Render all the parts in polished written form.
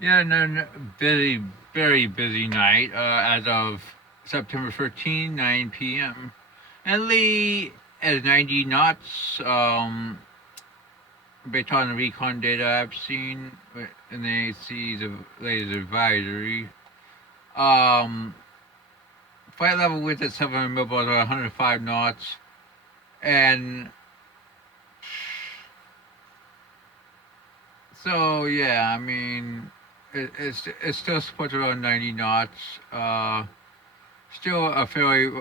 Yeah, no, no, busy, very busy night as of September 13, 9 p.m. And Lee at 90 knots, based on the recon data I've seen, and the AC's of latest advisory. Um, Flight level winds at 700 millbars are 105 knots, and so yeah, I mean, it's still supposed to around 90 knots. Still a fairly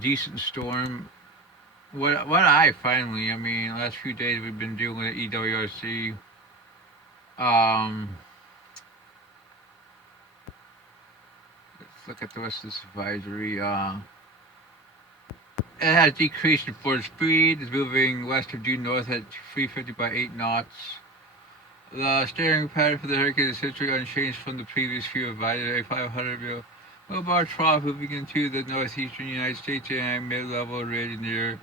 decent storm. I mean, last few days we've been dealing with EWRC. Um, let's look at the rest of this advisory. It has decreased in forward speed. It's moving west of due north at 350 by 8 knots. The steering pattern for the hurricane is essentially unchanged from the previous few advisory. A 500 millbar trough moving into the northeastern United States and a mid-level ridge near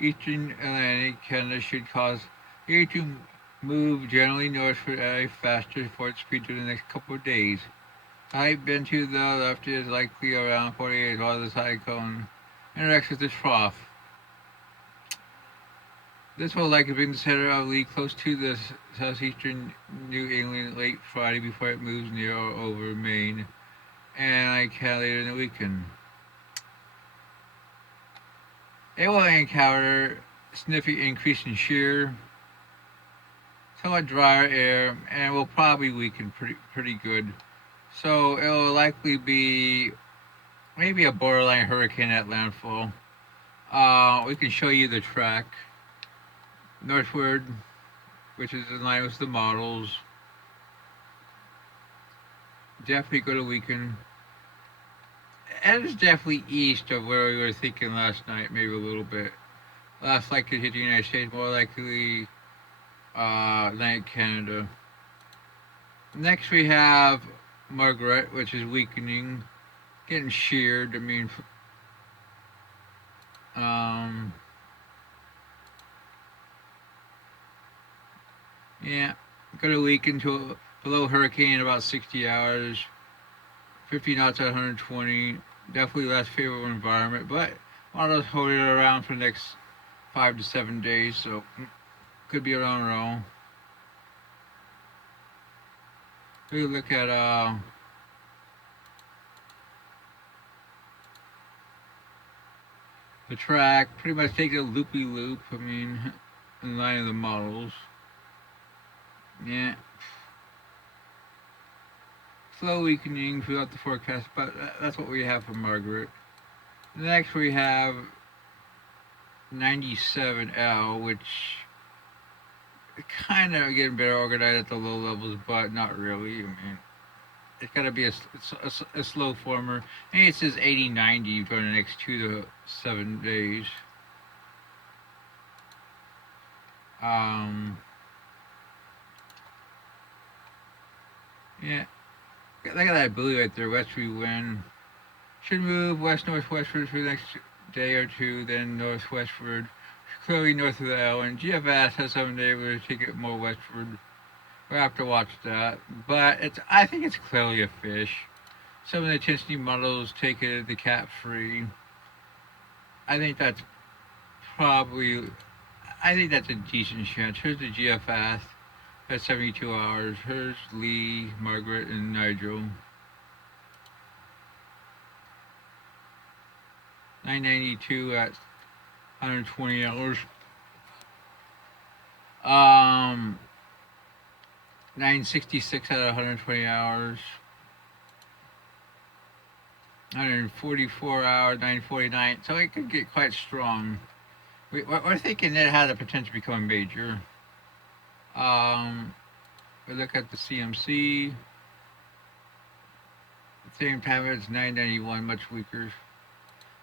eastern Atlantic Canada should cause air to move generally northward at a faster forward speed during the next couple of days. The height bend to the left is likely around 48 while the cyclone interacts with the trough. This will likely bring the center of the lead close to the southeastern New England late Friday before it moves near or over Maine and Canada later in the weekend. It will encounter a significant increase in shear, somewhat drier air, and will probably weaken pretty good. So it will likely be maybe a borderline hurricane at landfall. We can show you the track northward, which is in line with the models. Definitely going to weaken. And it's definitely east of where we were thinking last night, maybe a little bit. Less likely to hit the United States, more likely Atlantic Canada. Next we have Margaret, which is weakening, getting sheared. I mean, um, yeah, going to weaken to a below hurricane in about 60 hours. 50 knots at 120. Definitely less favorable environment, but models holding it around for the next 5 to 7 days, so could be around wrong. We look at the track, pretty much take a loopy loop. I mean, in line of the models. Yeah, slow weakening throughout the forecast, but that's what we have for Margaret. Next we have 97L, which kind of getting better organized at the low levels, but not really. I mean, it's got to be a slow former. And it says 80-90 for the next 2 to 7 days. Um, yeah, look at that blue right there. Westerly wind should move west northwestward for the next day or two, then northwestward, clearly north of the L. And GFS has some day where to take it more westward. We'll have to watch that, but I think it's clearly a fish. Some of the intensity models take it the cat free. I think that's probably I think that's a decent chance. Here's the GFS at 72 hours. Here's Lee, Margaret, and Nigel. 992 at 120 hours. Um, 966 at 120 hours. 144 hours, 949. So it could get quite strong. We're thinking it has a potential to become major. Um, we look at the CMC. At the same time, it's 991, much weaker.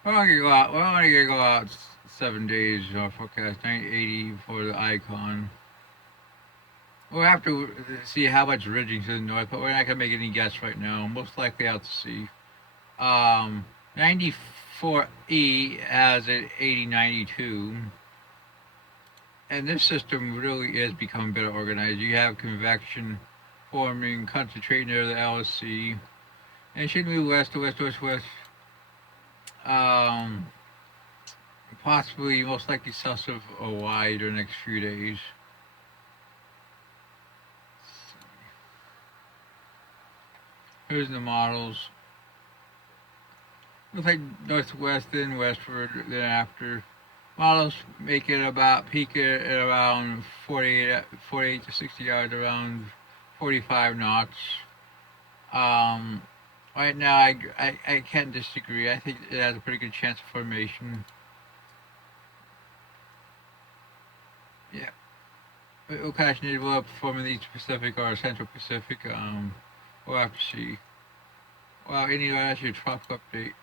We're only gonna go out. We're only gonna go out 7 days. Forecast 980 for the icon. We'll have to see how much ridging to the north, but we're not gonna make any guess right now. Most likely out to sea. 94E has an 8092. And this system really is becoming better organized. You have convection forming, concentrating near the LSC. And it should move west to west, west, west. Um, Possibly, most likely south of Hawaii during the next few days. Here's the models. Looks like northwest, then westward, then after. Models make it about peak at around 48 to 60 yards, around 45 knots. Um, right now, I can't disagree. I think it has a pretty good chance of formation. Yeah. What kind of needed will perform in the East Pacific or Central Pacific? We'll have to see. Well, anyway, that's your tropical update.